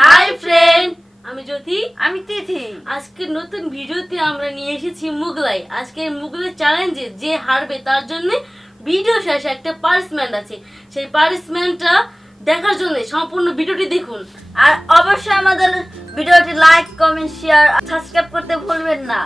Hi friend, আমি জ্যোতি, আমি তিথি। আজকে নতুন ভিডিওতে আমরা নিয়ে এসেছি মুগলাই। আজকে মুগলাই চ্যালেঞ্জে যে হারবে তার জন্য ভিডিও শেষে একটা পানিশমেন্ট আছে। সেই পানিশমেন্টটা দেখার জন্য সম্পূর্ণ ভিডিওটি দেখুন। আর অবশ্যই আমাদের ভিডিওটি লাইক, কমেন্ট, শেয়ার, সাবস্ক্রাইব করতে ভুলবেন না।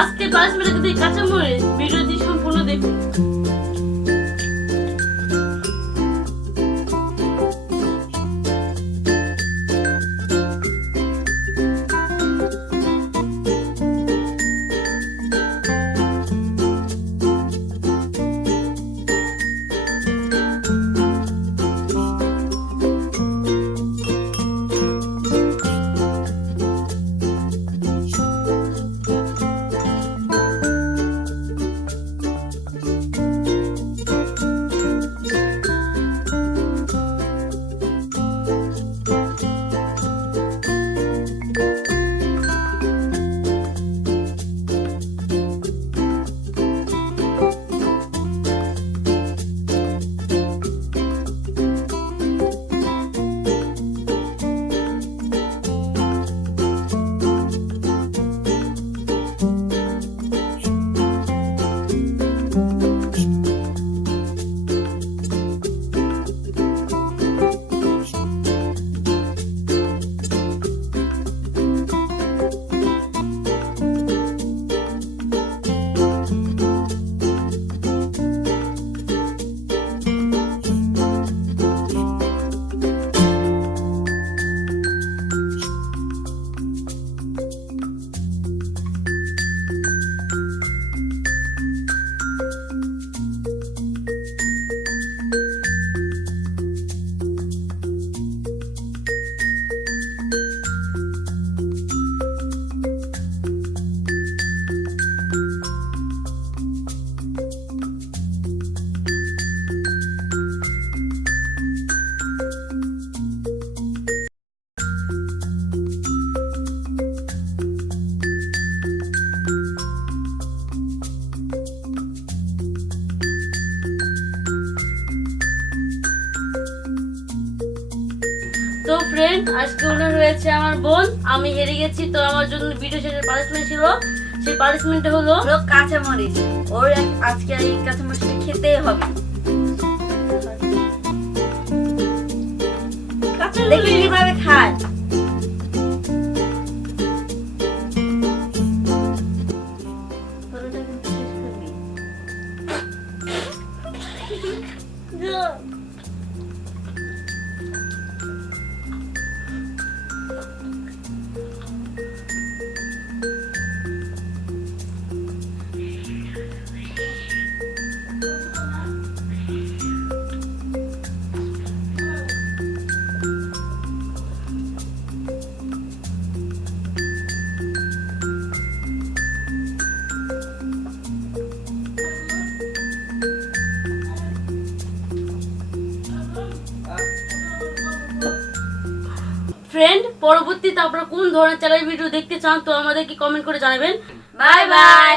আজকে পানিশমেন্টে দিই কাঁচামরিচ। ভিডিওটি সম্পূর্ণ দেখুন। তো ফ্রেন্ড, আজকে উনার হয়েছে আমার বোন, আমি হেরে গেছি। তো আমার জন্য ভিডিও শেষে পানিশমেন্ট ছিল। সেই পানিশমেন্টটা হলো কাঁচামরিচ। ওর আজকে এই কাঁচামরিচটা খেতেই হবে। দেখি কিভাবে খায়। ফ্রেন্ড, পরবর্তীতে আপনারা কোন ধরনের চ্যালেঞ্জ ভিডিও দেখতে চান তো আমাদেরকে কমেন্ট করে জানাবেন। Bye bye.